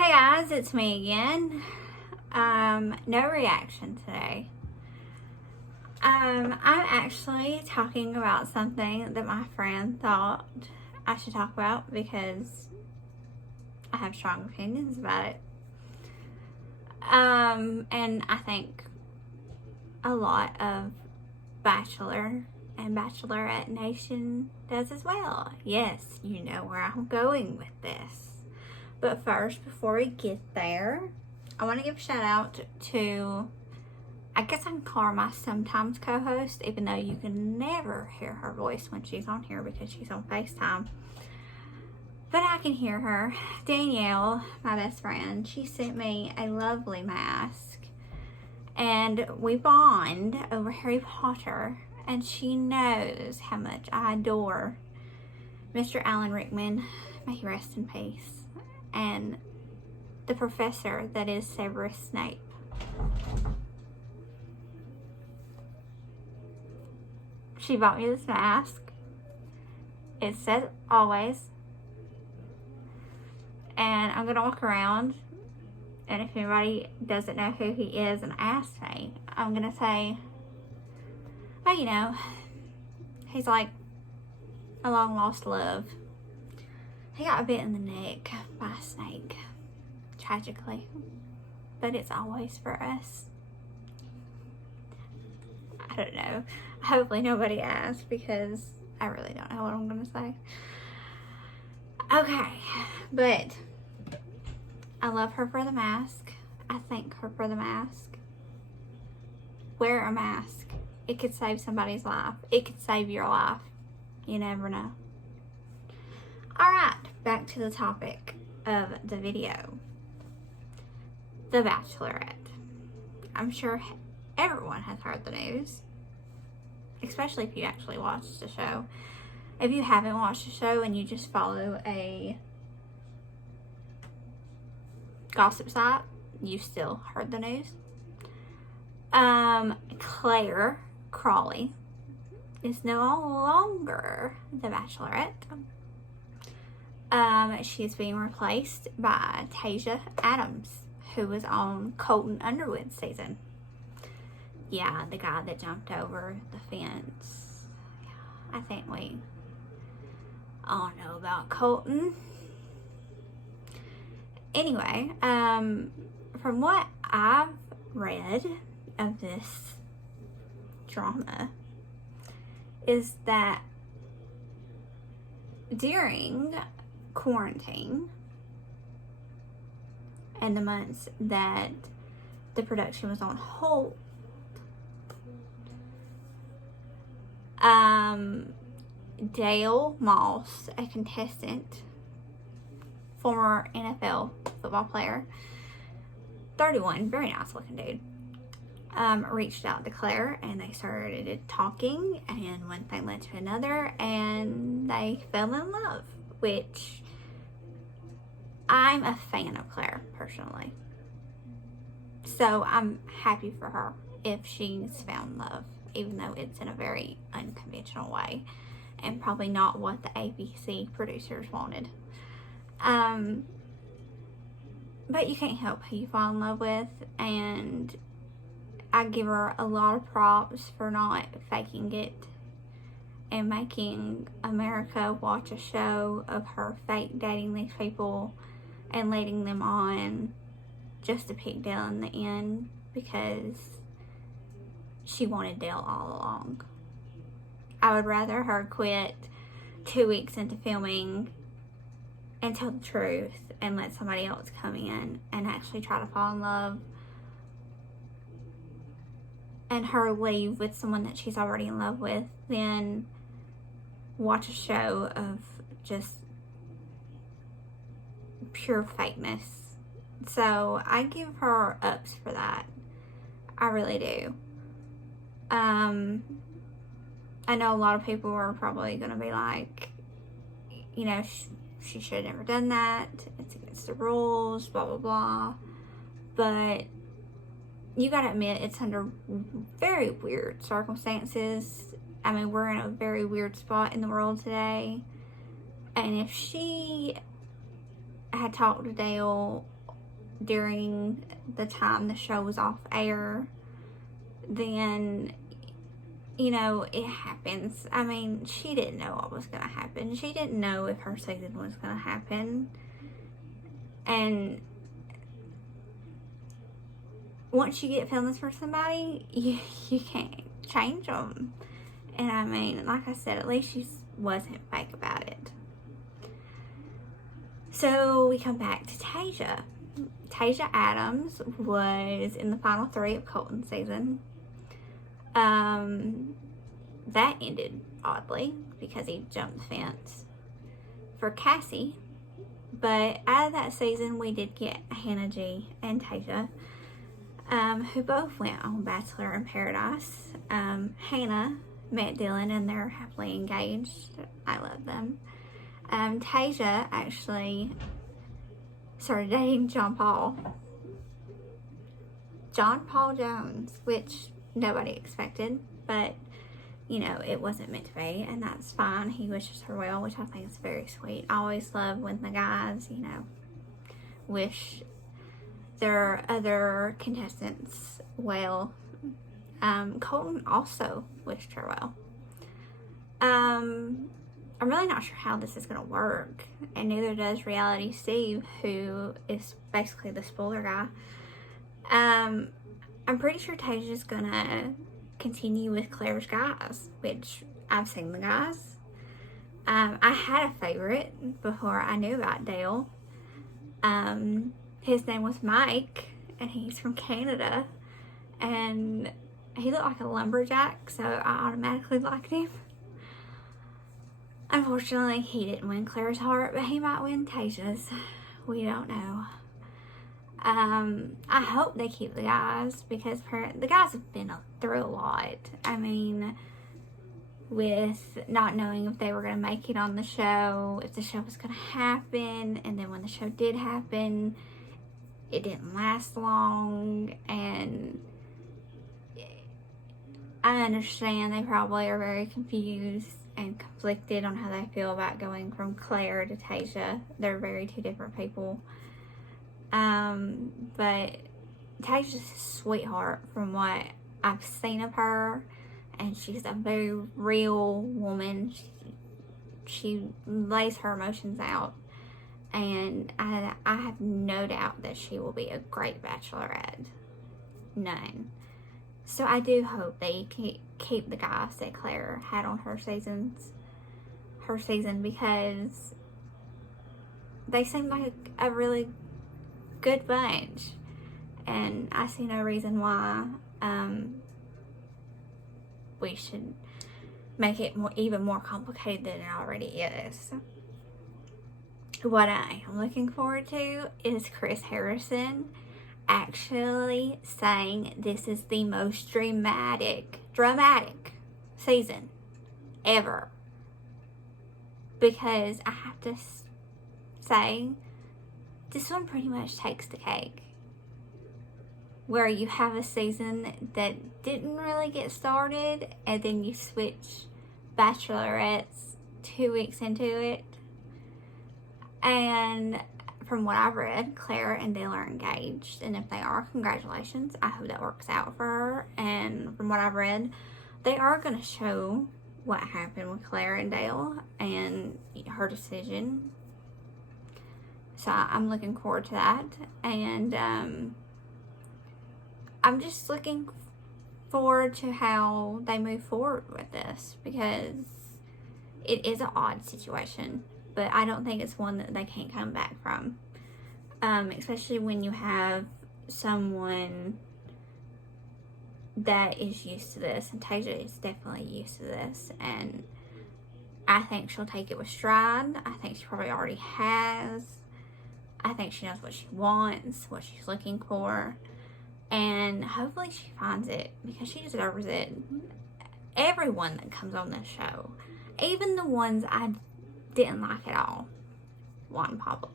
Hey guys, it's me again. No reaction today. I'm actually talking about something that my friend thought I should talk about because I have strong opinions about it. And I think a lot of Bachelor and Bachelorette Nation does as well. Yes, you know where I'm going with this. But first, before we get there, I want to give a shout out to, I guess I can call her my sometimes co-host, even though you can never hear her voice when she's on here because she's on FaceTime. But I can hear her. Danielle, my best friend, she sent me a lovely mask. And we bond over Harry Potter. And she knows how much I adore Mr. Alan Rickman. May he rest in peace. And the professor that is Severus Snape. She bought me this mask. It says always. And I'm gonna walk around, and if anybody doesn't know who he is and asks me, I'm gonna say, oh, you know, he's like a long lost love. He got bit in the neck by a snake, tragically, but it's always for us. I don't know. Hopefully nobody asked because I really don't know what I'm gonna say. Okay, but I love her for the mask. I thank her for the mask. Wear a mask. It could save somebody's life. It could save your life. You never know. Alright, back to the topic of the video. The Bachelorette. I'm sure everyone has heard the news, especially if you actually watched the show. If you haven't watched the show and you just follow a gossip site, you still heard the news. Clare Crawley is no longer the Bachelorette. She's being replaced by Tayshia Adams, who was on Colton Underwood's season. Yeah, the guy that jumped over the fence. Yeah, I think we all know about Colton. Anyway, from what I've read of this drama is that during quarantine and the months that the production was on hold, Dale Moss, a contestant, former NFL football player, 31, very nice looking dude, reached out to Clare and they started talking, and one thing led to another and they fell in love, which I'm a fan of Clare personally, so I'm happy for her if she's found love, even though it's in a very unconventional way and probably not what the ABC producers wanted. But you can't help who you fall in love with, and I give her a lot of props for not faking it and making America watch a show of her fake dating these people and leading them on just to pick Dale in the end because she wanted Dale all along. I would rather her quit 2 weeks into filming and tell the truth and let somebody else come in and actually try to fall in love, and her leave with someone that she's already in love with, than watch a show of just pure fakeness. So I give her ups for that. I really do. I know a lot of people are probably going to be like, you know, she should have never done that. It's against the rules, blah, blah, blah. But you got to admit, it's under very weird circumstances. I mean, we're in a very weird spot in the world today. And if she had talked to Dale during the time the show was off air, then, you know, it happens. I mean, she didn't know what was going to happen. She didn't know if her season was going to happen. And once you get feelings for somebody, you can't change them. And I mean, like I said, at least she wasn't fake about it. So we come back to Tayshia. Tayshia Adams was in the final 3 of Colton's season. That ended oddly because he jumped the fence for Cassie. But out of that season, we did get Hannah G and Tayshia, who both went on Bachelor in Paradise. Hannah met Dylan and they're happily engaged. I love them. Tayshia actually started dating John Paul Jones, which nobody expected, but you know, it wasn't meant to be, and that's fine. He wishes her well, which I think is very sweet. I always love when the guys, you know, wish their other contestants well. Colton also wished her well. I'm really not sure how this is going to work, and neither does Reality Steve, who is basically the spoiler guy. I'm pretty sure Tayshia's going to continue with Clare's guys, which I've seen the guys. I had a favorite before I knew about Dale. His name was Mike, and he's from Canada, and he looked like a lumberjack, so I automatically liked him. Unfortunately, he didn't win Clare's heart, but he might win Tayshia's. We don't know. I hope they keep the guys, because the guys have been through a lot. I mean, with not knowing if they were going to make it on the show, if the show was going to happen, and then when the show did happen, it didn't last long, and I understand they probably are very confused and conflicted on how they feel about going from Clare to Tayshia. They're very two different people. But Tayshia's a sweetheart from what I've seen of her, and she's a very real woman. She lays her emotions out, and I have no doubt that she will be a great bachelorette. None. So I do hope they keep the guys that Clare had on her season, because they seem like a really good bunch, and I see no reason why we should make it even more complicated than it already is. What I am looking forward to is Chris Harrison actually saying this is the most dramatic season ever, because I have to say this one pretty much takes the cake, where you have a season that didn't really get started, and then you switch bachelorettes 2 weeks into it, and from what I've read, Clare and Dale are engaged, and if they are, congratulations. I hope that works out for her. And from what I've read, they are going to show what happened with Clare and Dale and her decision. So I'm looking forward to that, and I'm just looking forward to how they move forward with this, because it is an odd situation, but I don't think it's one that they can't come back from, especially when you have someone that is used to this, and Tayshia is definitely used to this, and I think she'll take it with stride. I think she probably already has. I think she knows what she wants, what she's looking for, and hopefully she finds it, because she deserves it. Everyone that comes on this show, even the ones I didn't like at all, Juan Pablo,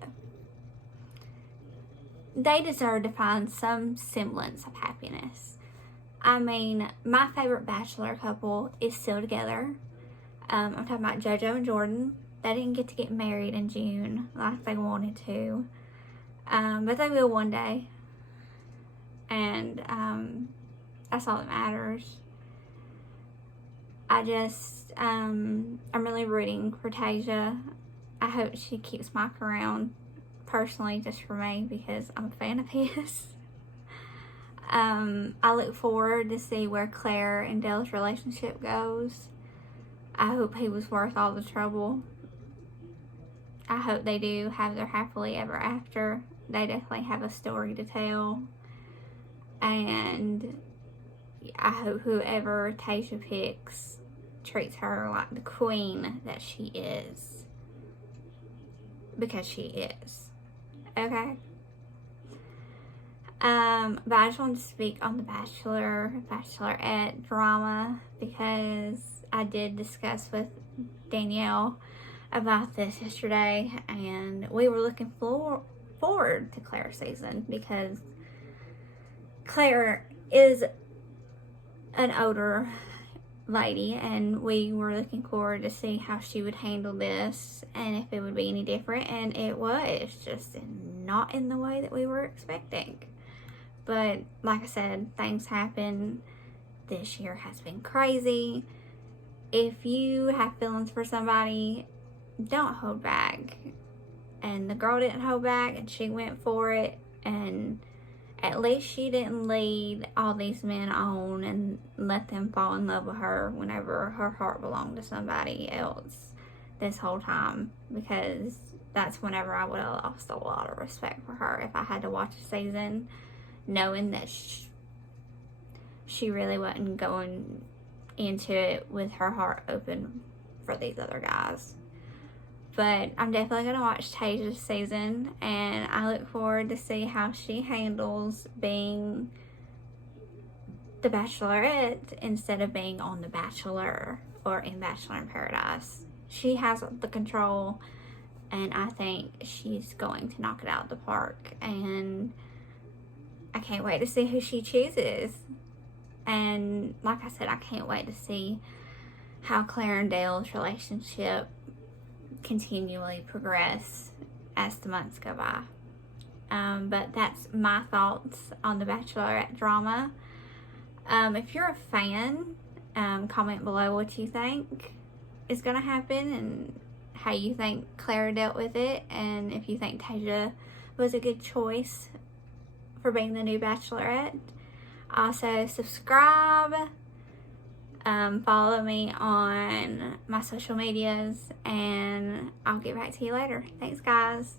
they deserve to find some semblance of happiness. I mean, my favorite bachelor couple is still together. I'm talking about JoJo and Jordan. They didn't get married in June like they wanted to. But they will one day. And that's all that matters. I'm really rooting for Tayshia. I hope she keeps Mike around, personally, just for me, because I'm a fan of his. I look forward to see where Clare and Dale's relationship goes. I hope he was worth all the trouble. I hope they do have their happily ever after. They definitely have a story to tell. And I hope whoever Tayshia picks treats her like the queen that she is. Because she is. Okay? But I just wanted to speak on the Bachelorette drama, because I did discuss with Danielle about this yesterday, and we were looking forward to Clare's season, because Clare is an older lady, and we were looking forward to see how she would handle this and if it would be any different, and it was just not in the way that we were expecting. But like I said, things happen. This year has been crazy. If you have feelings for somebody, don't hold back. And the girl didn't hold back, and she went for it, and at least she didn't lead all these men on and let them fall in love with her whenever her heart belonged to somebody else this whole time, because that's whenever I would have lost a lot of respect for her if I had to watch a season knowing that she really wasn't going into it with her heart open for these other guys. But I'm definitely going to watch Tayshia's season, and I look forward to see how she handles being the Bachelorette instead of being on The Bachelor or in Bachelor in Paradise. She has the control, and I think she's going to knock it out of the park. And I can't wait to see who she chooses. And like I said, I can't wait to see how Clare and Dale's relationship continually progress as the months go by. But that's my thoughts on the Bachelorette drama. If you're a fan, comment below what you think is going to happen and how you think Clare dealt with it, and if you think Tayshia was a good choice for being the new Bachelorette. Also, subscribe. Follow me on my social medias, and I'll get back to you later. Thanks, guys.